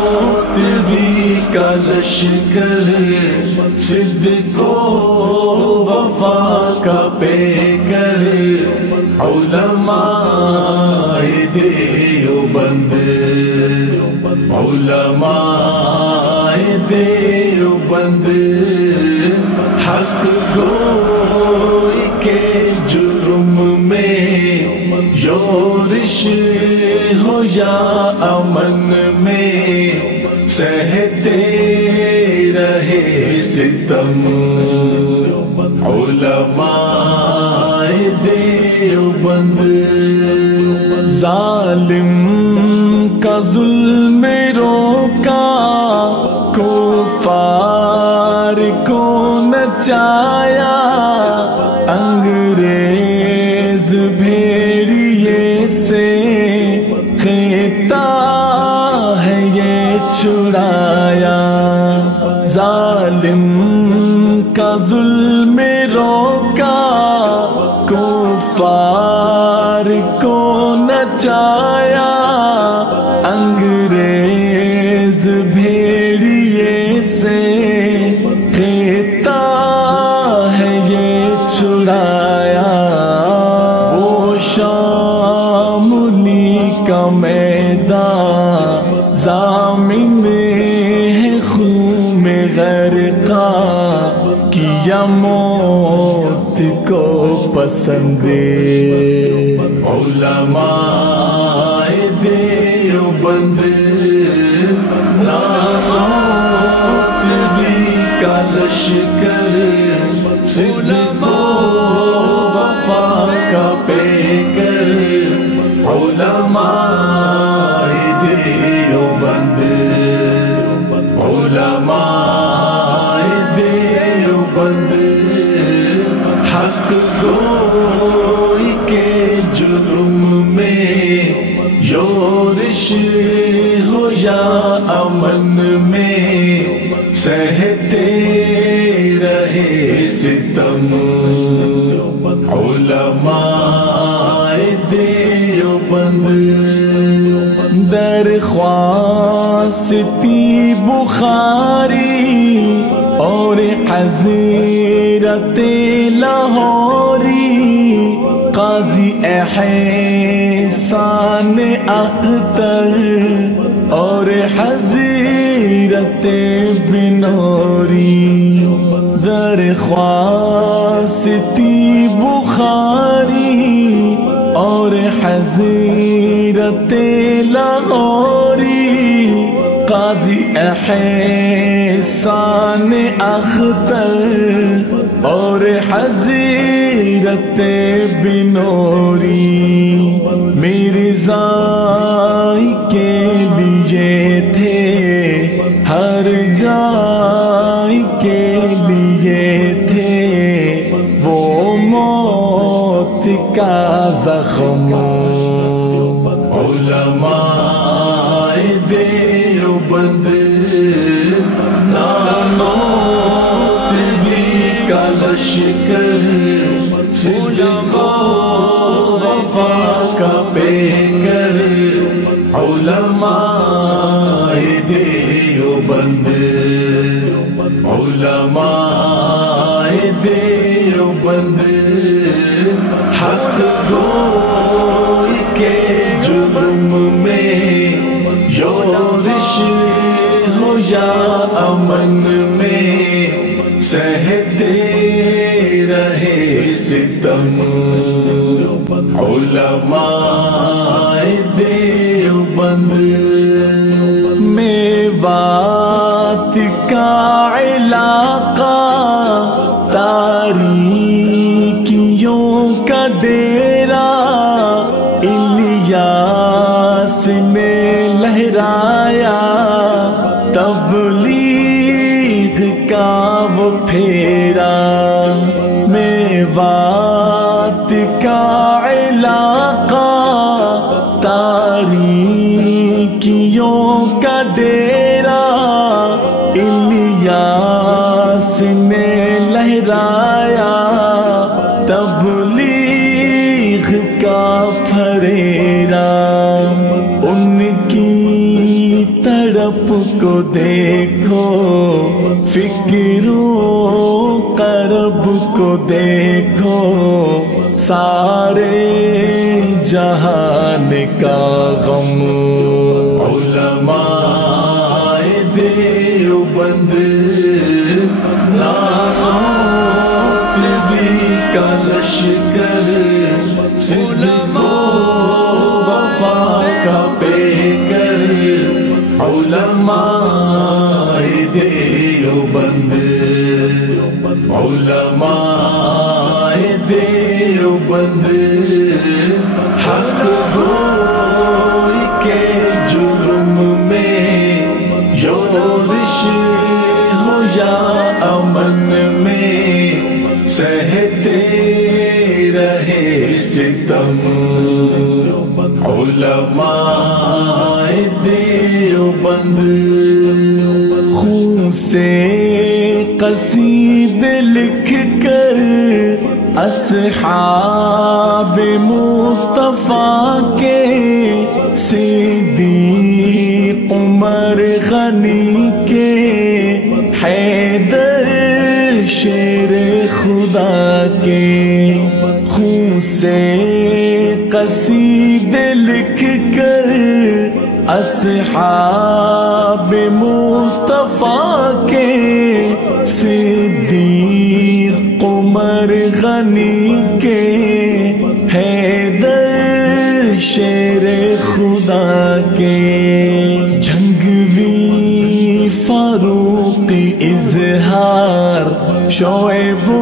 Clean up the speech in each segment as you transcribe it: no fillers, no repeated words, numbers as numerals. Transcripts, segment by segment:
نانوتوی کا لشکر صدق و وفا کا پیکر علماء دیوبند علماء دیوبند حق گوئی کے جرم میں یورش ہو یا امن میں سہتے رہے ستم علماء دیوبند ظالم کا ظلم روکا کفار کو نچایا انگریز بھیڑیے سے خطہ ہے یہ چھڑایا ظالم کا ظلم روکا کفار کو نچایا انگریز بھیڑیے سے خطہ ہے یہ چھڑایا وہ شاملی کا میدان ضامن ہے خون میں غرقہ کیا موت کو پسند علماء دیوبند نانوتوی کا لشکر صدق و وفا کا پیکر علماء دیوبند علماء دیوبند حق گوئی کے جرم میں یورش ہو یا امن میں سہتے رہے ستم علماء دیوبند درخواستی بخاری اور حضرت لاہوری قاضی احسان اختر اور حضرت بنوری درخواستی بخاری اور حضرت لاہوری قاضی احسان اختر اور حضرت بنوری مرزائی کے لیے تھے ہر جائی کے لیے تھے وہ موت کا زخم علماء دیوبند نانوتوی کا لشکر صدق و وفا کا پیکر علماء دیوبند علماء دیوبند حق گوئی کے جرم میں یورش ہو یا امن میں سہتے رہے ستم علماء دیوبند میوات کا علاقہ تاریکیوں کا ڈیرا الیاس نے لہرایا تبلیغ کا وہ پھیرا میوات کا علاقہ تاریکیوں کا ڈیرا الیاس نے لہرایا تبلیغ کا پھریرا ان کی کی تڑپ کو دیکھو، فکرو کرب کو دیکھو، سارے جہان کا غم۔ علماء دیوبند کا لشکر، صدق و وفا کا پیکر، علماء دیوبند، علماء دیوبند، حق گوئی کے جرم میں یورش ہو یا امن میں، سہتے رہے ستم، علماء دیوبند۔ خون سے قصیدے لکھ کر اصحاب مصطفیٰ کے، صدیق عمر غنی کے، حیدر شیر خدا کے، خون سے قصیدے لکھ کر اصحاب مصطفیٰ کے، صدیق عمر غنی کے، حیدر شیر خدا کے، جھنگوی فاروق اظہار، شعیب و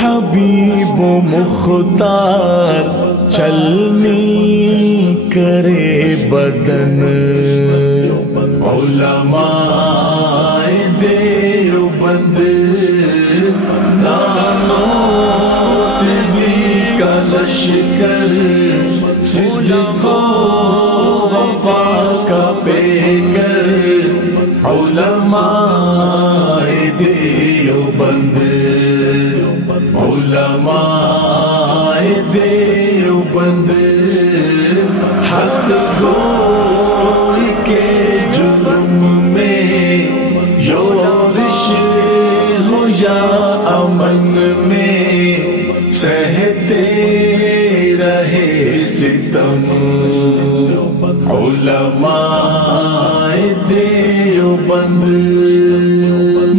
حبیب و مختار، چلنی کرے بدن، علماء دیوبند، نانوتوی کا لشکر، صدق و وفا کا پیکر، علماء دیوبند، علماء دیوبند، حق گوئی کے جرم میں یورش ہو یا امن میں، سہتے رہے ستم، علماء دیوبند۔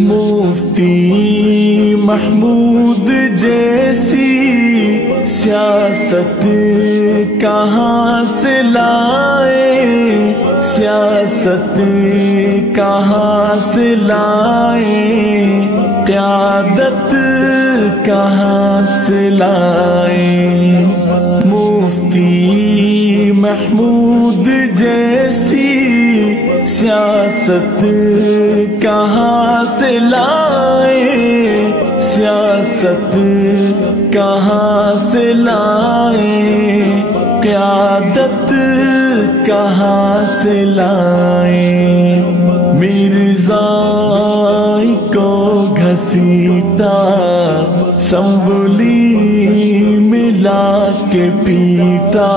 مفتی محمود جیسی سیاست کہاں سے لائے، سیاست کہاں سے لائے، قیادت کہاں سے لائے، مفتی محمود جیسی سیاست کہاں سے لائے، سیاست کہاں سے لائے، قیادت کہاں سے لائے، مرزائی کو گھسیٹا، سنبلی ملا کے پیٹا،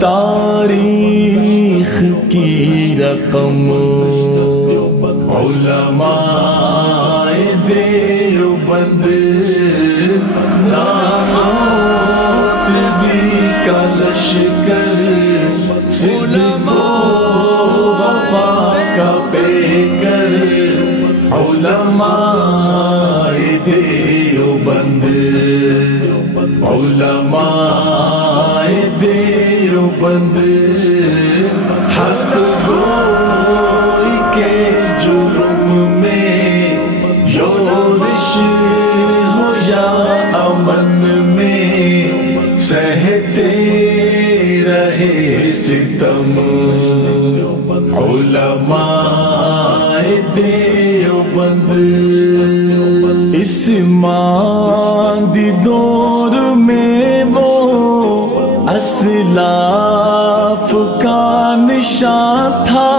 تاریخ کی رقم، علماء دیوبند، نانوتوی کا لشکر، صدق و وفا کا پیکر، علماء دیوبند، علماء دیوبند، حق گوئی کے جرم میں یورش ہو یا امن میں، سہتے رہے ستم، علماء دیوبند۔ اس ماندی دور میں وہ اسلاف کا نشان تھا،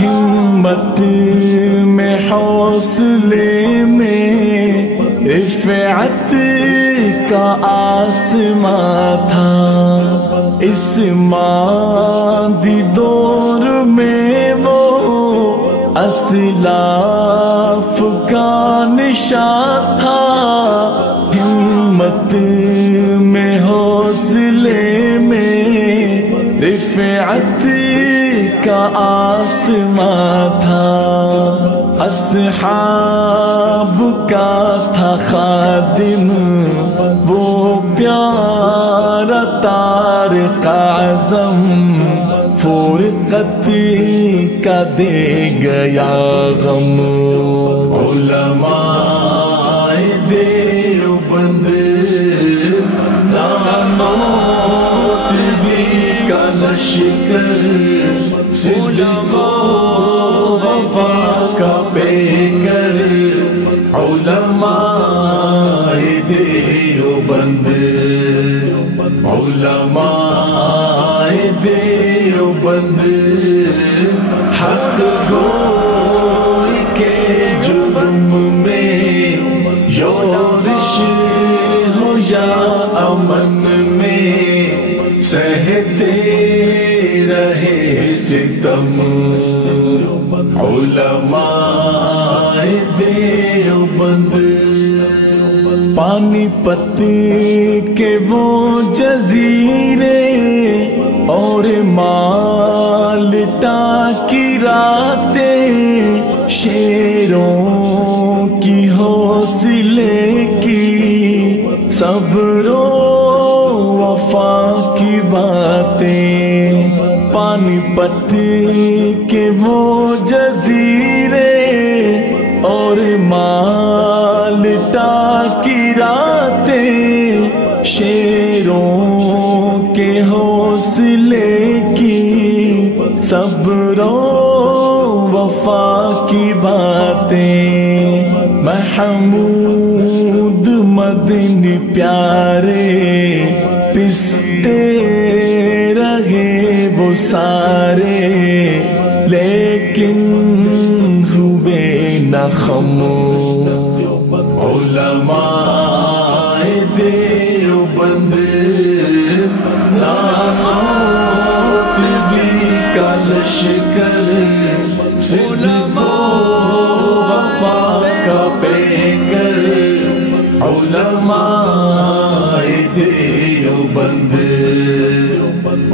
ہمت میں حوصلے میں رفعت کا آسماں تھا، اس ماندی دور میں وہ اسلاف کا نشان تھا، ہمت میں حوصلے میں رفعت کا آسماں تھا، اصحاب کا تھا خادم وہ پیارا طارق اعظم، فرقت کا دے گیا غم۔ علماء دیوبند نانوتوی کا لشکر، صدق و وفا کا پیکر، علماء دیوبند، علماء دیوبند، حق گوئی کے جرم میں یورش ہو یا امن میں سہتے رہے ستم، علماء دیوبند۔ پانی پت کے وہ جزیرے اور مالٹا کی راتیں، شیروں کی حوصلے کی صبر و وفا کی باتیں، پانی پت کے وہ جزیرے اور مالٹا کی راتیں، شیروں کے حوصلے کی صبر و وفا کی باتیں، محمود مدنی پیارے پستے رہے وہ سارے، لیکن ہوئے نہ خم۔ علماء دیوبند نانوتوی کا لشکر، صدق و وفا کا پیکر، علماء دیوبند،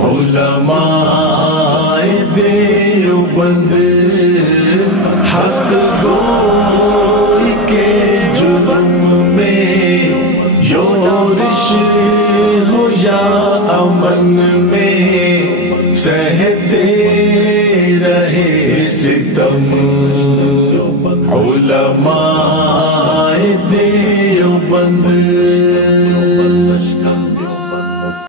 علماء دیوبند، حق گوئی کے جرم میں یورش ہو یا امن میں سہتے رہے ستم، علماء دیوبند۔